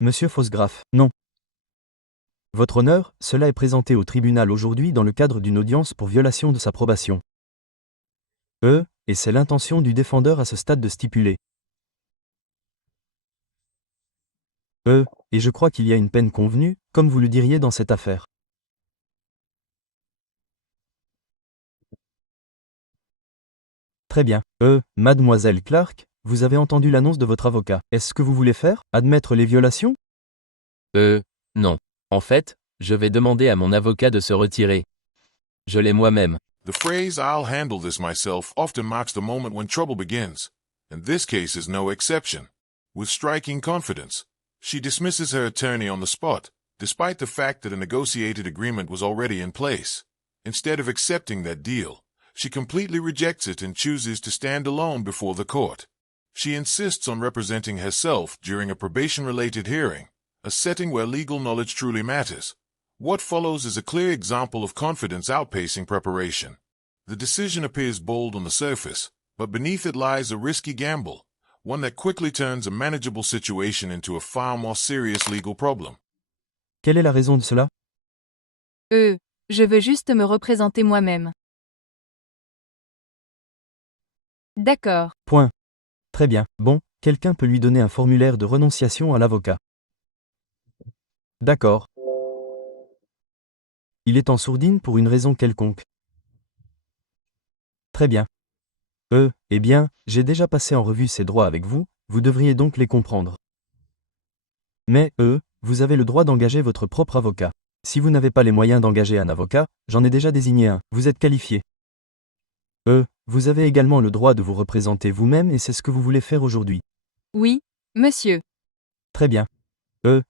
Monsieur Fosgraf, non. Votre honneur, cela est présenté au tribunal aujourd'hui dans le cadre d'une audience pour violation de sa probation. Et c'est l'intention du défendeur à ce stade de stipuler. Et je crois qu'il y a une peine convenue, comme vous le diriez dans cette affaire. Très bien. Mademoiselle Clark, vous avez entendu l'annonce de votre avocat. Est-ce que vous voulez faire? Admettre les violations? Non. En fait, je vais demander à mon avocat de se retirer. Je l'ai moi-même. The phrase "I'll handle this myself" often marks the moment when trouble begins, and this case is no exception. With striking confidence, she dismisses her attorney on the spot, despite the fact that a negotiated agreement was already in place. Instead of accepting that deal, she completely rejects it and chooses to stand alone before the court. She insists on representing herself during a probation-related hearing, a setting where legal knowledge truly matters. What follows is a clear example of confidence outpacing preparation. The decision appears bold on the surface, but beneath it lies a risky gamble, one that quickly turns a manageable situation into a far more serious legal problem. Quelle est la raison de cela? Je veux juste me représenter moi-même. D'accord. Point. Très bien. Bon, quelqu'un peut lui donner un formulaire de renonciation à l'avocat. D'accord. Il est en sourdine pour une raison quelconque. Très bien. Eh bien, j'ai déjà passé en revue ces droits avec vous, vous devriez donc les comprendre. Mais, vous avez le droit d'engager votre propre avocat. Si vous n'avez pas les moyens d'engager un avocat, j'en ai déjà désigné un, vous êtes qualifié. Vous avez également le droit de vous représenter vous-même et c'est ce que vous voulez faire aujourd'hui. Oui, monsieur. Très bien.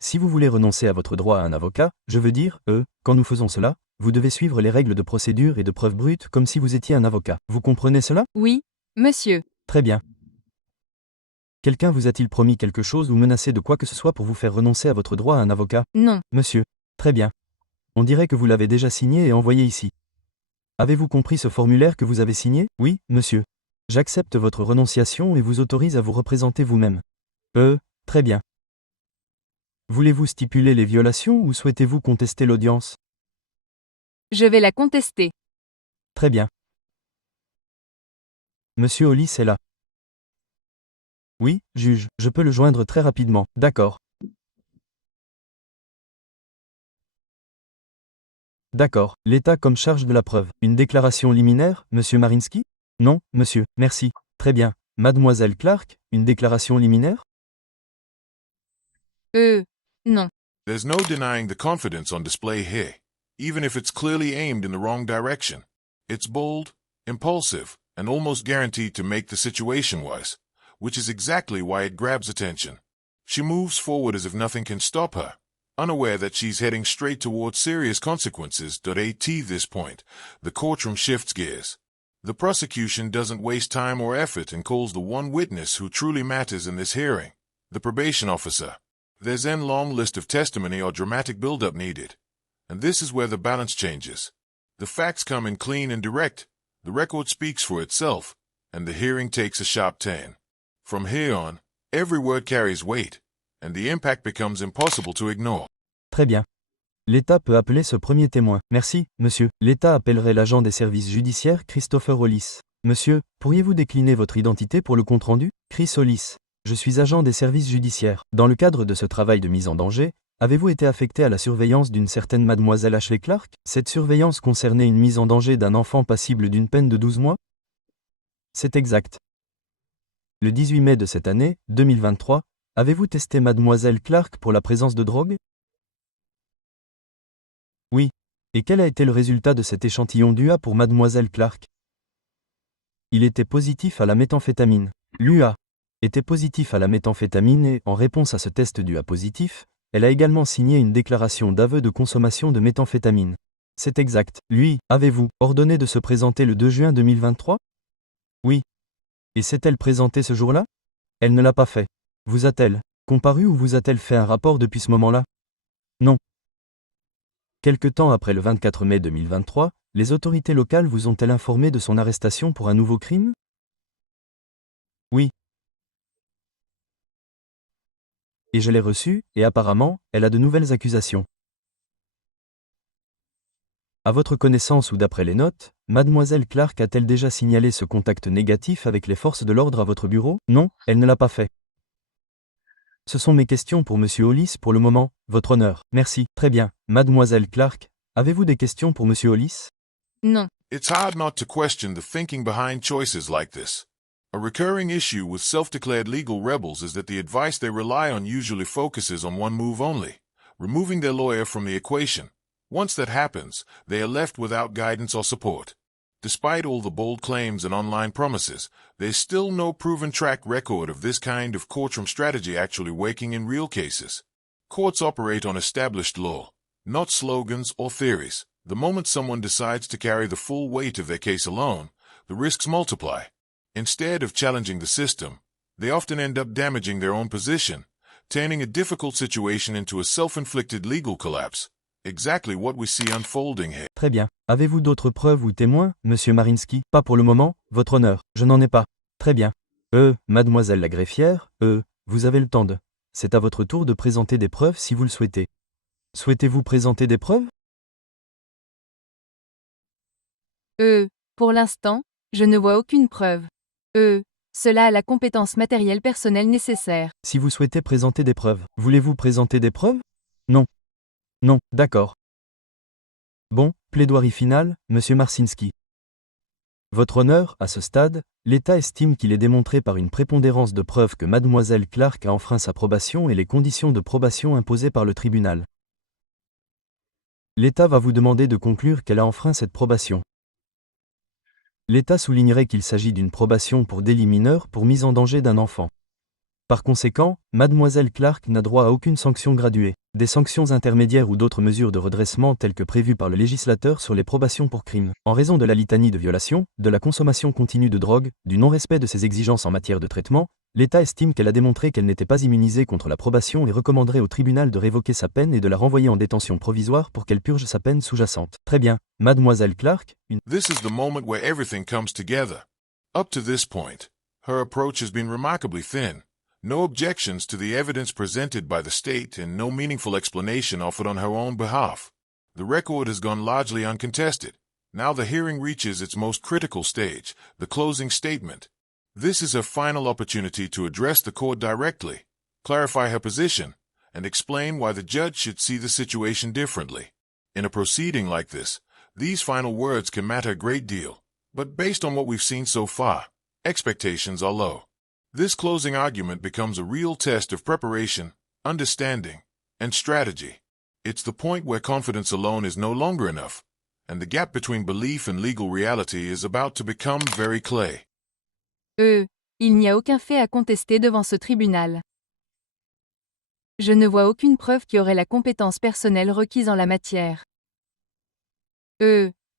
Si vous voulez renoncer à votre droit à un avocat, je veux dire, quand nous faisons cela, vous devez suivre les règles de procédure et de preuve brute comme si vous étiez un avocat. Vous comprenez cela? Oui, monsieur. Très bien. Quelqu'un vous a-t-il promis quelque chose ou menacé de quoi que ce soit pour vous faire renoncer à votre droit à un avocat? Non. Monsieur. Très bien. On dirait que vous l'avez déjà signé et envoyé ici. Avez-vous compris ce formulaire que vous avez signé? Oui, monsieur. J'accepte votre renonciation et vous autorise à vous représenter vous-même. Très bien. Voulez-vous stipuler les violations ou souhaitez-vous contester l'audience? Je vais la contester. Très bien. Monsieur Hollis est là. Oui, juge, je peux le joindre très rapidement. D'accord. D'accord. L'État comme charge de la preuve. Une déclaration liminaire, monsieur Marinsky? Non, monsieur, merci. Très bien. Mademoiselle Clark, une déclaration liminaire? Non. There's no denying the confidence on display here, even if it's clearly aimed in the wrong direction. It's bold, impulsive, and almost guaranteed to make the situation worse, which is exactly why it grabs attention. She moves forward as if nothing can stop her, unaware that she's heading straight towards serious consequences. At this point, the courtroom shifts gears. The prosecution doesn't waste time or effort and calls the one witness who truly matters in this hearing, the probation officer. There's an long list of testimony or dramatic build-up needed, and this is where the balance changes. The facts come in clean and direct, the record speaks for itself, and the hearing takes a sharp turn. From here on, every word carries weight, and the impact becomes impossible to ignore. Très bien. L'État peut appeler ce premier témoin. Merci, monsieur. L'État appellerait l'agent des services judiciaires Christopher Hollis. Monsieur, pourriez-vous décliner votre identité pour le compte-rendu? Chris Hollis. Je suis agent des services judiciaires. Dans le cadre de ce travail de mise en danger, avez-vous été affecté à la surveillance d'une certaine mademoiselle Ashley Clark? Cette surveillance concernait une mise en danger d'un enfant passible d'une peine de 12 mois? C'est exact. Le 18 mai de cette année, 2023, avez-vous testé mademoiselle Clark pour la présence de drogue? Oui. Et quel a été le résultat de cet échantillon d'UA pour mademoiselle Clark? Il était positif à la méthamphétamine. L'UA était positif à la méthamphétamine et, en réponse à ce test d'UA positif, elle a également signé une déclaration d'aveu de consommation de méthamphétamine. C'est exact. Lui, avez-vous ordonné de se présenter le 2 juin 2023? Oui. Et s'est-elle présentée ce jour-là? Elle ne l'a pas fait. Vous a-t-elle comparu ou vous a-t-elle fait un rapport depuis ce moment-là? Non. Quelque temps après le 24 mai 2023, les autorités locales vous ont-elles informé de son arrestation pour un nouveau crime? Oui. Et je l'ai reçue, et apparemment, elle a de nouvelles accusations. À votre connaissance ou d'après les notes, mademoiselle Clark a-t-elle déjà signalé ce contact négatif avec les forces de l'ordre à votre bureau? Non, elle ne l'a pas fait. Ce sont mes questions pour Monsieur Hollis pour le moment, votre honneur. Merci. Très bien. Mademoiselle Clark, avez-vous des questions pour Monsieur Hollis? Non. It's hard not to question the thinking behind choices like this. A recurring issue with self-declared legal rebels is that the advice they rely on usually focuses on one move only, removing their lawyer from the equation. Once that happens, they are left without guidance or support. Despite all the bold claims and online promises, there's still no proven track record of this kind of courtroom strategy actually working in real cases. Courts operate on established law, not slogans or theories. The moment someone decides to carry the full weight of their case alone, the risks multiply. Instead of challenging the system, they often end up damaging their own position, turning a difficult situation into a self-inflicted legal collapse. Exactly what we see unfolding here. Très bien. Avez-vous d'autres preuves ou témoins, Monsieur Marinsky? Pas pour le moment, votre honneur. Je n'en ai pas. Très bien. Mademoiselle la greffière, vous avez le temps de. C'est à votre tour de présenter des preuves si vous le souhaitez. Souhaitez-vous présenter des preuves? Pour l'instant, je ne vois aucune preuve. Cela a la compétence matérielle personnelle nécessaire. Si vous souhaitez présenter des preuves, voulez-vous présenter des preuves? Non. Non, d'accord. Bon, plaidoirie finale, Monsieur Marcinski. Votre honneur, à ce stade, l'État estime qu'il est démontré par une prépondérance de preuves que mademoiselle Clark a enfreint sa probation et les conditions de probation imposées par le tribunal. L'État va vous demander de conclure qu'elle a enfreint cette probation. L'État soulignerait qu'il s'agit d'une probation pour délit mineur pour mise en danger d'un enfant. Par conséquent, mademoiselle Clark n'a droit à aucune sanction graduée, des sanctions intermédiaires ou d'autres mesures de redressement telles que prévues par le législateur sur les probations pour crimes, en raison de la litanie de violations, de la consommation continue de drogue, du non-respect de ses exigences en matière de traitement. L'État estime qu'elle a démontré qu'elle n'était pas immunisée contre la probation et recommanderait au tribunal de révoquer sa peine et de la renvoyer en détention provisoire pour qu'elle purge sa peine sous-jacente. Très bien, mademoiselle Clark, This is the moment where everything comes together. Up to this point, her approach has been remarkably thin. No objections to the evidence presented by the state and no meaningful explanation offered on her own behalf. The record has gone largely uncontested. Now the hearing reaches its most critical stage, the closing statement. This is her final opportunity to address the court directly, clarify her position, and explain why the judge should see the situation differently. In a proceeding like this, these final words can matter a great deal, but based on what we've seen so far, expectations are low. This closing argument becomes a real test of preparation, understanding, and strategy. It's the point where confidence alone is no longer enough, and the gap between belief and legal reality is about to become very clear. Il n'y a aucun fait à contester devant ce tribunal. Je ne vois aucune preuve qui aurait la compétence personnelle requise en la matière.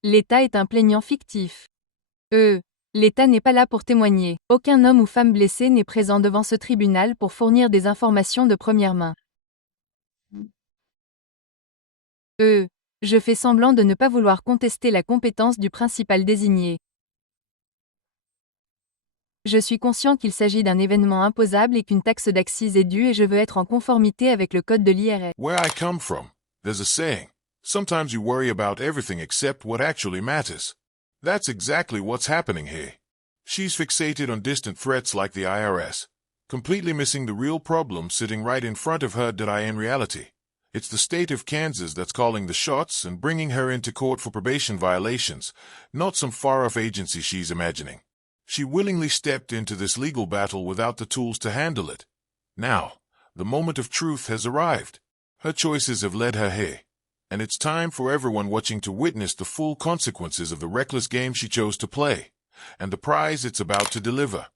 L'État est un plaignant fictif. L'État n'est pas là pour témoigner. Aucun homme ou femme blessé n'est présent devant ce tribunal pour fournir des informations de première main. Je fais semblant de ne pas vouloir contester la compétence du principal désigné. Je suis conscient qu'il s'agit d'un événement imposable et qu'une taxe d'accise est due et je veux être en conformité avec le code de l'IRS. Where I come from, there's a saying, sometimes you worry about everything except what actually matters. That's exactly what's happening here. She's fixated on distant threats like the IRS, completely missing the real problem sitting right in front of her. In reality, it's the state of Kansas that's calling the shots and bringing her into court for probation violations, not some far-off agency she's imagining. She willingly stepped into this legal battle without the tools to handle it. Now, the moment of truth has arrived. Her choices have led her here, and it's time for everyone watching to witness the full consequences of the reckless game she chose to play, and the prize it's about to deliver.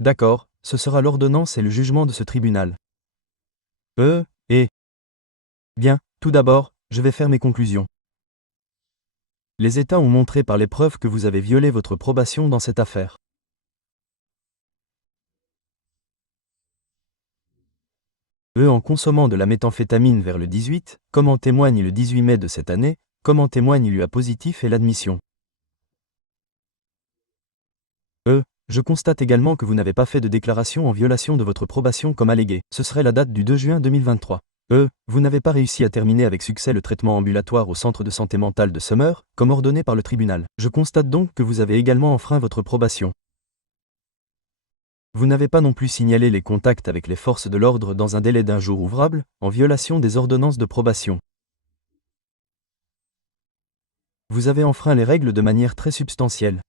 D'accord, ce sera l'ordonnance et le jugement de ce tribunal. Bien, tout d'abord, je vais faire mes conclusions. Les États ont montré par les preuves que vous avez violé votre probation dans cette affaire. En consommant de la méthamphétamine vers le 18, comme en témoigne le 18 mai de cette année, comme en témoigne l'UA positif et l'admission. Je constate également que vous n'avez pas fait de déclaration en violation de votre probation comme allégué. Ce serait la date du 2 juin 2023. Vous n'avez pas réussi à terminer avec succès le traitement ambulatoire au centre de santé mentale de Summer, comme ordonné par le tribunal. Je constate donc que vous avez également enfreint votre probation. Vous n'avez pas non plus signalé les contacts avec les forces de l'ordre dans un délai d'1 jour ouvrable, en violation des ordonnances de probation. Vous avez enfreint les règles de manière très substantielle.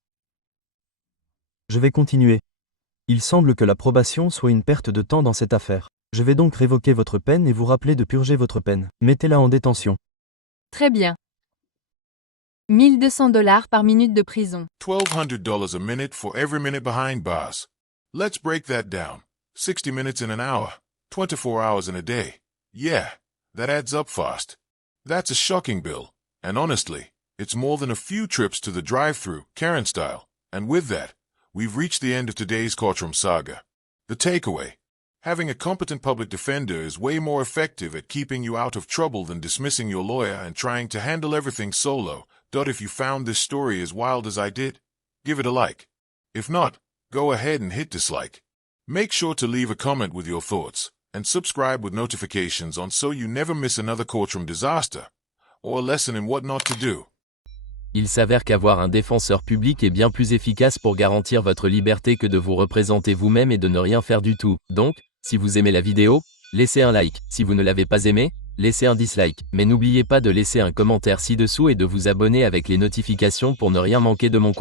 Je vais continuer. Il semble que la probation soit une perte de temps dans cette affaire. Je vais donc révoquer votre peine et vous rappeler de purger votre peine. Mettez-la en détention. Très bien. 1200 $ par minute de prison. $1,200 a minute for every minute behind bars. Let's break that down. 60 minutes in an hour. 24 hours in a day. Yeah, that adds up fast. That's a shocking bill. And honestly, it's more than a few trips to the drive-thru, Karen style. And with that, we've reached the end of today's courtroom saga. The takeaway: having a competent public defender is way more effective at keeping you out of trouble than dismissing your lawyer and trying to handle everything solo. If you found this story as wild as I did, give it a like. If not, go ahead and hit dislike. Make sure to leave a comment with your thoughts, and subscribe with notifications on so you never miss another courtroom disaster, or a lesson in what not to do. Il s'avère qu'avoir un défenseur public est bien plus efficace pour garantir votre liberté que de vous représenter vous-même et de ne rien faire du tout. Donc, si vous aimez la vidéo, laissez un like. Si vous ne l'avez pas aimé, laissez un dislike. Mais n'oubliez pas de laisser un commentaire ci-dessous et de vous abonner avec les notifications pour ne rien manquer de mon contenu.